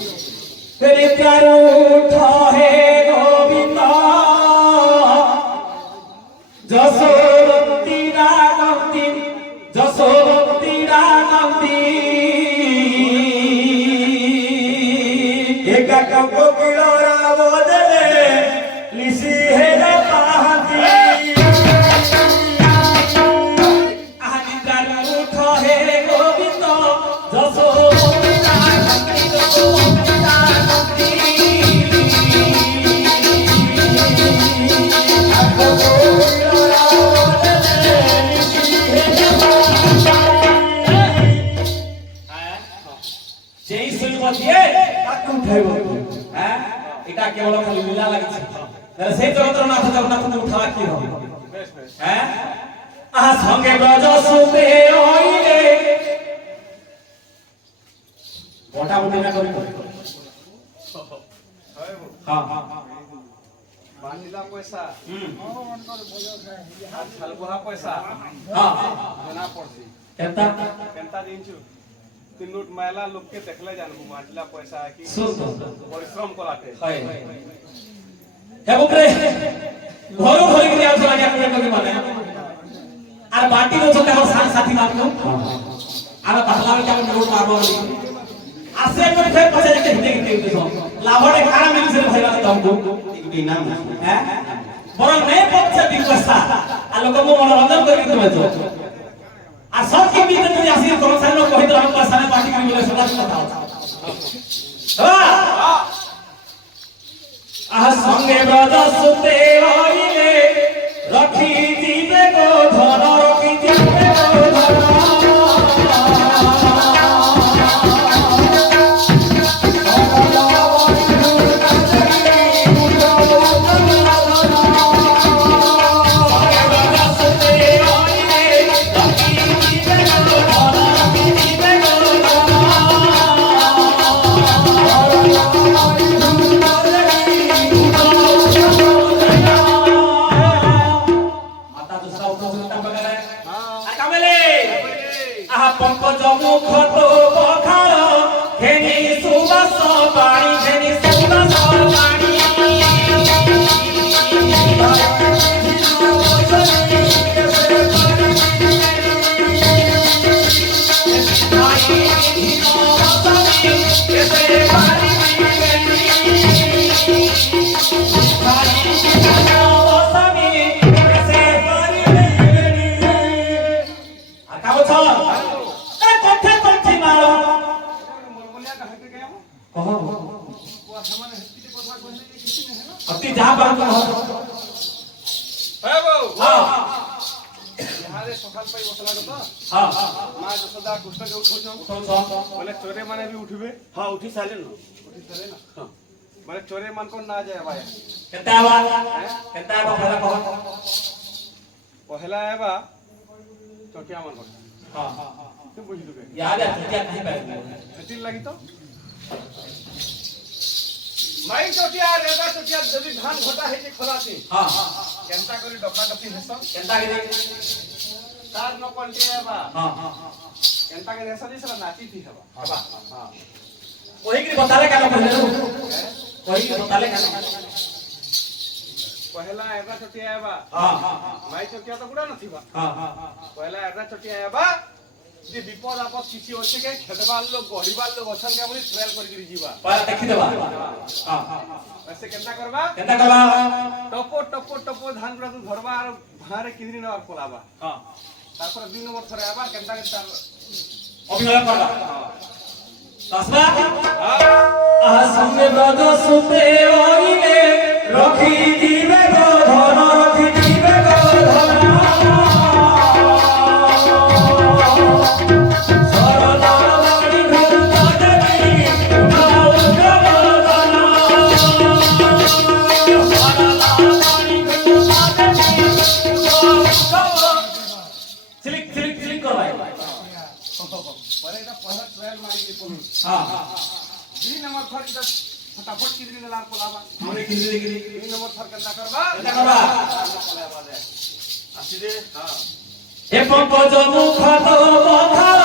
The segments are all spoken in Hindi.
रित्यार उठ हे गोविंद जसोवती रागवती जसोवती रागवती एका कोकिल राव देले लिसी हेरा पाहती आदित्यार उठ हे गोविंद जसोवती रागवती जसोवती रागवती এটা কেবল খালি লীলা লাগিছে তাহলে সেই জগতের নাথ জগন্নাথ উঠাবা কি হবে হ্যাঁ আহা সঙ্গে ব্রজ সুতে হইলে মোটামুটি না করি হ্যাঁ বান্দিলা পয়সা আর ছালবুহা পয়সা হ্যাঁ জনা পড়ছি কেনতা কেনতা দিনছু তিনুট মাইলা লোককে দেখলে জানবো বান্দিলা পয়সা কি পরিশ্রম করাতে হয় হে বুকরে ঘরু ঘরি গিয়ে আছো আজ আপনি কবি মানে আর বাটি বছর আমার সাথী মারলো আর পাতলার কেমন নোট মারবো আসে করে ফের পয়সা দেখে হিতে হিতে সব লাভরে খারাপ মিলছে ভাইবা দমকো একটু নাম হ্যাঁ বড় নেই পয়সা দিন পয়সা আর লোককে মনোরঞ্জন করে দিতে হবে আর সব কি বিতে তুমি আসি কর্মচারী লোক কইতে আমি পয়সা নে পার্টি করি বলে সদা কথা হ্যাঁ আহা সঙ্গে ব্রজ সুতে হইলে রখি দিবে গো ধন রখি দিবে গো ধন পঙ্কজ মুখ তো পখার ঘেনি সুবাস পানি ঘেনি সুবাস পানি अति जहां पर तुम हो हे बो हां यहारे सकाल पाई बसला तो हां मां जसोदा कृष्ण के उठो बोले चोरे माने भी उठबे हां उठी साले न उठी चले ना हां बोले चोरे मान को ना जाए भाई केता बा पहला पहला है बा चोटिया मान को हां तुम बुझ लुबे याद है क्या नहीं पाए हटिल लगी तो माई चोटिया रेगा चोटिया जदी धान घोटा है जे खलाती हां केनता करी डका डकी हेसन केता के तार न पलटे बा हां केनता के हेसन इसरा नाची थी हवा बा हां वही के बताले का पहले वही के बताले का पहला एगा चोटिया बा हां माई चोटिया तो गुडा नथी बा हां पहला एगा चोटिया बा जे विपद आपद किछि होছে के खेतबाल लोग गहरीबाल लोग असन के हमनी ट्रेल करि करि जीवा पहला देखि देबा हां ऐसे केनता करबा टपो टपो टपो धान गुडा तू धरबा और भारे किदरी न और कोलाबा हां तापर दिन नंबर थरे आबा केनता के तार अभिनय करबा तसबा आ संगे ब्रज सुते ओइले रखी दिबे गो धन रखी दिबे गो धन हां दिन नंबर थर इधर फटाफट किदरी न लार कोलाबा हमरे किदरी दिन नंबर थर केनता करबा कोलाबा आसी दे हां ए पंकज मुख तो पखार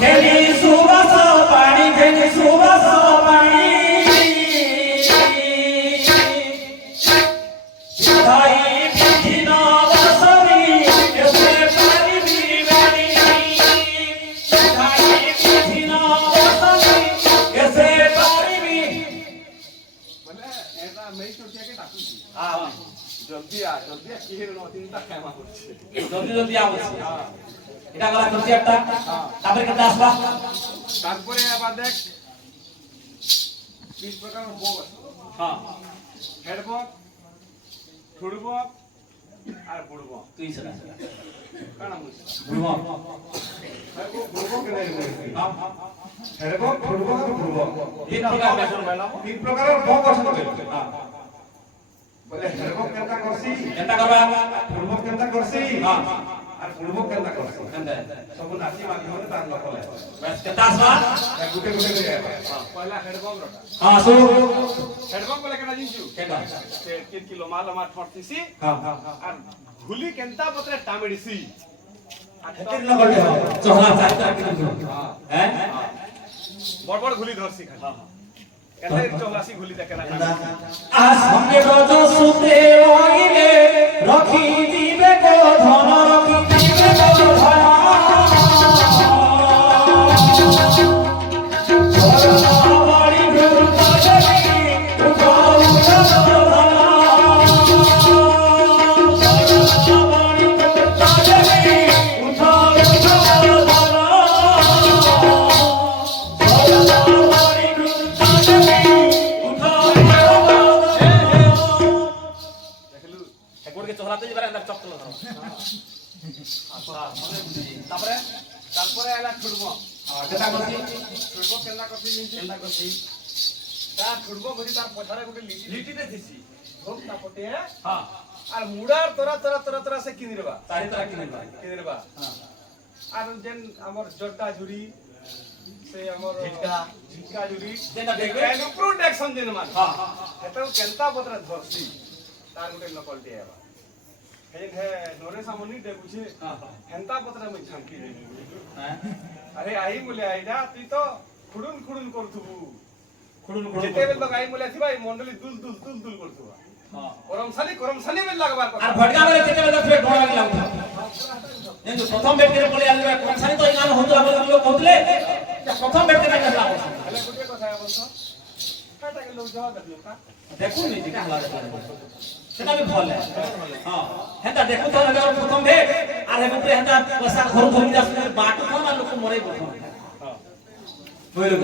घेनी सुबास पानी घेनी सुबास पानी মেই চটিয়াকে ডাকুছি হ্যাঁ জলদি কি হের নদিনটা ক্ষমা করছে জলদি আবছি এটা গলা করছি একটা তারপরে কেটে আসবা তারপরে আবার দেখ 3 প্রকার বক আছে হ্যাঁ হেড বক ঠুড বক আর বুড় বক তুই সেটা কানা মুছে বুড়বা বুড় কেনে হ্যাঁ হেডব ফুটব ফুটব তিন প্রকার বেতন পাইলাম তিন প্রকারের বক আছে তো হ্যাঁ বলে হেডব কেনটা করছি এটা করবা ফুটব কেনটা করছি হ্যাঁ আর ফুটব কেনটা করছি এন্ডে সব নাচি মাধ্যমে তার লকলে বাস কেটে আসবা গুটে গুটে করে পয়লা হেড বক রটা হ্যাঁ শুরু হেড বক বলে কেনা জিনছু কেটা সে 3 কিলো মাল আমার ঠটতিছি হ্যাঁ আর ঘুলি কেনতা পত্রে টামেডিছি আর এর না বলতে হবে চহলা চাইতা কিন্তু হ্যাঁ বড় বড় ঘুলি ধরছি খালি কেনতা চলাসি ঘুলি দেখে না আজ সঙ্গে রজ সুতে হইলে রখি দিবে গো ধন রখি দিবে গো ধন বাড়ি দ্রুত যাবি উঠাও উঠাও ধন বাড়ি দ্রুত যাবি উঠাও উঠাও ধন বাড়ি দ্রুত যাবি উঠাও উঠাও দেখলু একবারকে চহলাতে যাবে না চক্কল ধরো তারপরে তারপরে এলা ছুটব কেটা করছি ছুটব কেনতা করছি চিন্তা করছি তা ছুটব বলি তার পছারে গুটে লিটিতে দিছি ধোক না পটে হ্যাঁ আর মুড়ার তোরা সে কিনি দেবা চারি তারা কিনে ভাই কিনি দেবা হ্যাঁ আর যেন আমার জটা ঝুরি সে আমার ঝিটকা ঝুরি যেটা দেখবে এর প্রোটেকশন দিন মানে হ্যাঁ এটাও কেনতা পত্রে ধরছি তার গুটে নকলটি আবা হে নরে সামনি দেখুছে হ্যাঁ হেনতা পত্রে মই ঝাঙ্কি দেবি হ্যাঁ আরে আই বলে আইডা তুই তো খুড়ুন করতুবু খুড়ুন যেতে বেল আই বলে আছি ভাই মন্ডলী দুল করতুবা হ্যাঁ করমসানি বেল লাগবার কথা আর ভটকা বেলে যেতে বেলে ফের ডরা লাগলা কিন্তু প্রথম ব্যক্তির বলে আসবে কোনসানি তো ইমান হতো আমরা লোক বললে যে প্রথম ব্যক্তি না গেলা হেলে গুটে কথা বলছো কাটাকে লোক জবাব দিও কা দেখুন নি যেটা হলা সেটা আমি বলে হ্যাঁ হেতা দেখো তো না প্রথম ভেট আর হেতে হেতা পয়সা ঘর ধরি যাস বাটু কোন আর লোক মরে প্রথম হ্যাঁ বইলো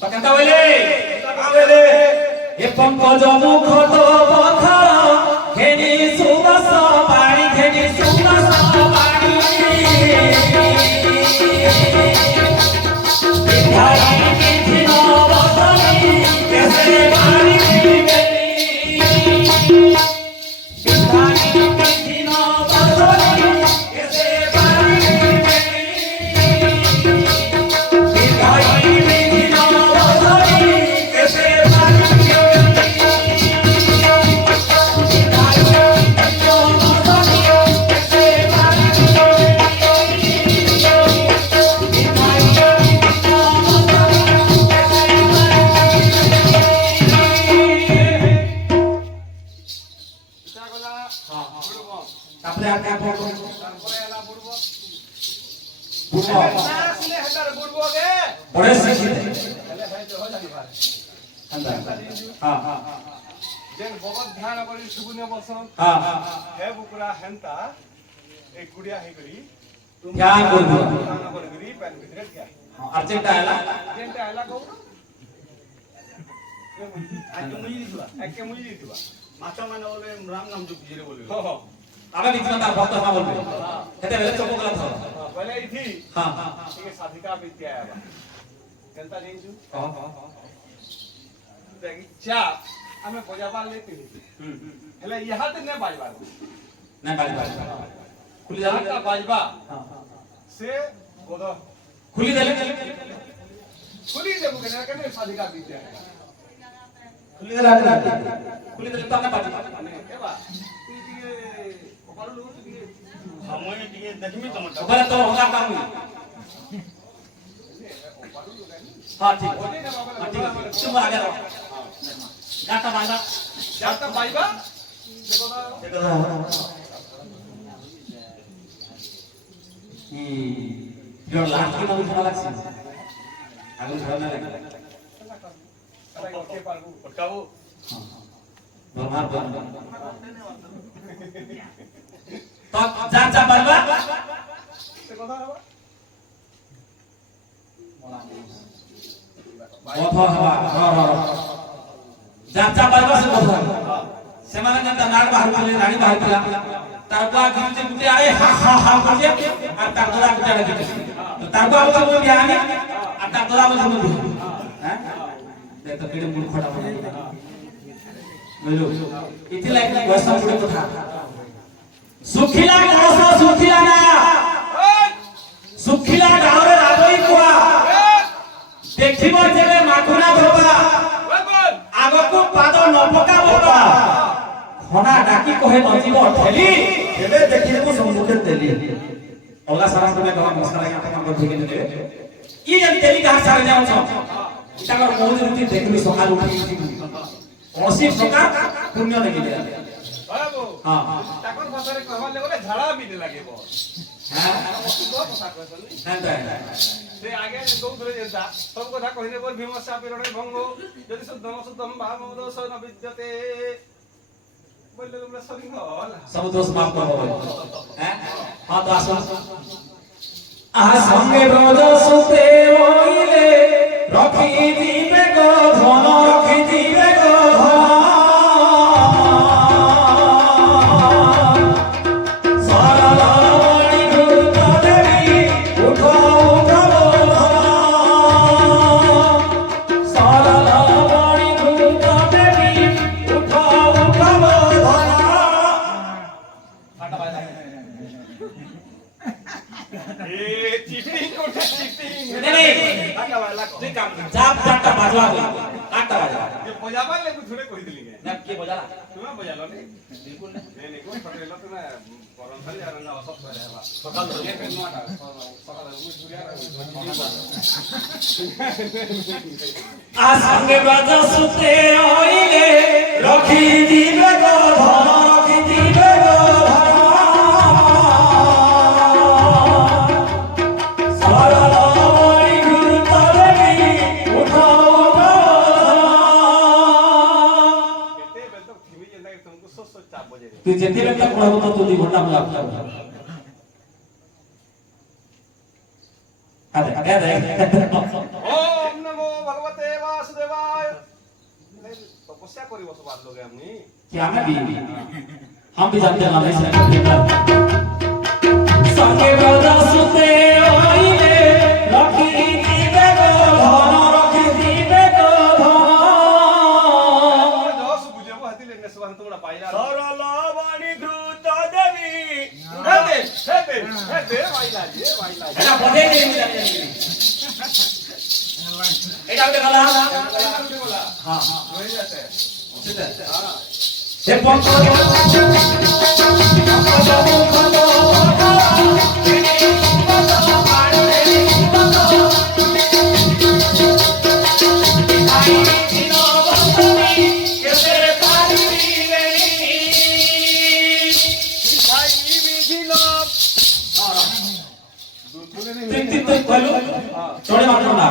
তো কেনটা বইলে এ পঙ্কজ মুখ তো পথার ঘেনি সুবাস বাড়ি ঘেনি সুবাস বাড়ি ভাই মিথিন বসনি কেসে বাড়ি দিবে ভাই মিথিন বসনি কেসে বাড়ি দিবে ভাই মিথিন বসনি কেসে বাড়ি ইটা গলা বুড়ব তারপরে আর কাপ তারপরে এলা বুড়ব বুঝো না শুনে হেটার বুড়ব গে বড় শিখি হেলে ভাই তো জানি পারে হ্যাঁ হ্যাঁ যেন ভগত ধ্যান করি সুগুনে বসন হ্যাঁ হে বুকুরা হেনতা এই কুড়িয়া হে করি ধ্যান করব ধ্যান করি প্যান ভিতরে গিয়া আর যেটা আলা যেনটা এলা কও একে মুই দিবা মাথা মানে বলে রাম নাম যোগ দিয়ে বলবে হো হো আমি দিছি তার ভক্ত না বলবে এটা বেলে চমক গলা ধর বলে ইথি হ্যাঁ ঠিক আছে সাধিকা বিদ্যা আবা কেনতা জিনছু দেখি চা আমি বজাবার লে পিনিছি হেলে ইহাতে নে বাজবার না বাড়ি বাড়ি খুলি যাহাটা দিলে বাজবা হ্যাঁ সে বদ খুলি দিলে খুলি দেবো কেন সাধিকা বিদ্যা খুলি দিলে খুলি দিলে তো আমরা পাবি মানে এবা তুই দিয়ে ওপারে লোক দিয়ে সময় টিকে দেখবি তোমার ওখানে তো হোগা কাম হ্যাঁ ঠিক হ্যাঁ ঠিক আছে তুমি আগে রাখো গাটা বাঁধা যাহাটা বাজবা দেখো কি পিওর লাঠি না উঠা লাগছে আগুন ধরা না লাগে তাহলে ওকে পারবো পটকাবো ব্রহ্মার বন্ধ তো যার যা পারবা সে কথা হবা কথা হবা যার যা পারবা সে কথা হবা ସେମାନେ ଯେନ୍ତା ନାଗ ବାହାର କଲେ ରାଣୀ ବାହାର କଲା ତାର ବୁଆ ଗିରିତେ ଗୁଟେ ଆଏ ହା ହା ହା କରିଏ আর তার দরা গুটে আড়ে গিতে তো তার বুয়া বলছে মই বিয়ানি আর তার দরা বলছে মই বিয়ানি হ্যাঁ দেখ তো কেডে মূর্খটা বলে বুঝলো ইতি লাইক বয়সা গুড়ে কথা সুখিলা কলস সুখিলা না সুখিলা ডাওরে রাবই কুয়া দেখিব যেবে মাখুনা ধোবা আগকু পাদ নপকা ববা খনা ডাকি কহে নজিব ঠেলি ଏବେ ଦେଖିବାକୁ ସମ୍ମୁଖରେ ଦେଲି ଅଲଗା ସାରା ତମେ ଗଲା ମସଲା ଲାଗି ଆପଣ କରି ଦେଇକି ଦେବେ ଇ ଯେନ୍ ତେଲି କାହା ସାରେ ଯାଉଛ ତାଙ୍କର ବହୁତ ରୁଟି ଦେଖିବି ସକାଳ ଉଠି କୌଣସି ପ୍ରକାର ପୁଣ୍ୟ ଦେଖି ଦେଲା ବାବୁ ହଁ ତାକର ଭାଷାରେ କହିବାର ଲାଗଲେ ଝାଡା ବି ଲାଗିବ হ্যাঁ କଥା କହିସନି হ্যাঁ ସେ ଆଗେ ଦଉଥିଲେ ଯେନ୍ତା ସବୁ କଥା କହିଲେ ବୋଲ ଭୀମସା ପିରଣେ ଭଙ୍ଗ ଯଦି ଶୁଦ୍ଧମ ଶୁଦ୍ଧମ ଭାବ ଦୋଷ ନ ବିଦ୍ୟତେ बोलले तुमरा सरी होला सब दोष माफ कर बाबा हैं हां तो आसो आहा संगे ब्रज सुते ओइले रखी दिबे गो धन रखी दिबे गो सरल मणि घृत देवी उठो उठो सरल मणि घृत देवी उठो उठो ए चिटिंग कोठे चिटिंग नहीं लागा वाला को ठीक काम जाप जाटा बाजवा दे काटा बाजवा ये बजाबा ले थोड़े कहि दिली के ना के बजाला तुम बजालो ने बिल्कुल नहीं कोई पटेल तो ना परम खाली आ रहा सब करे बा सकाल तो ये पे नोटा सकाल मुझ जुरिया आ संगे ब्रज सुते ओइले रखी दिबे गो धन रखी दिबे गो तू जेते बेल तक पढ़बो तो तू 2 घंटा में लाग अरे ओम नमो भगवते वासुदेवाय तपस्या करी बसबार लोग हमनी क्या मैं भी हम भी जानते हैं नहीं संगे ब्रज सुते ओइले रखी दिबे गो धन रखी दिबे गो धन दस बुझेबो हाथी लेने सुबह तोड़ा पाइला सरल वाणी द्रुत देवी हे पाइला ये पाइला এটা পদে নেই এটা বলে গলা हां हो जाते हां हे पंख चोड़े मात्र ना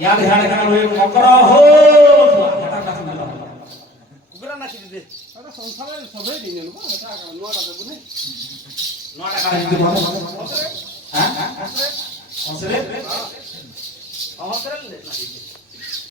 याद ध्यान रखना हुए मकर हो उग्र नाची दे अरे संसार सबै दिने नु बा नोटा दे बुने नौटा का हिंदी बोलो हैं हंसरे अहतरल ले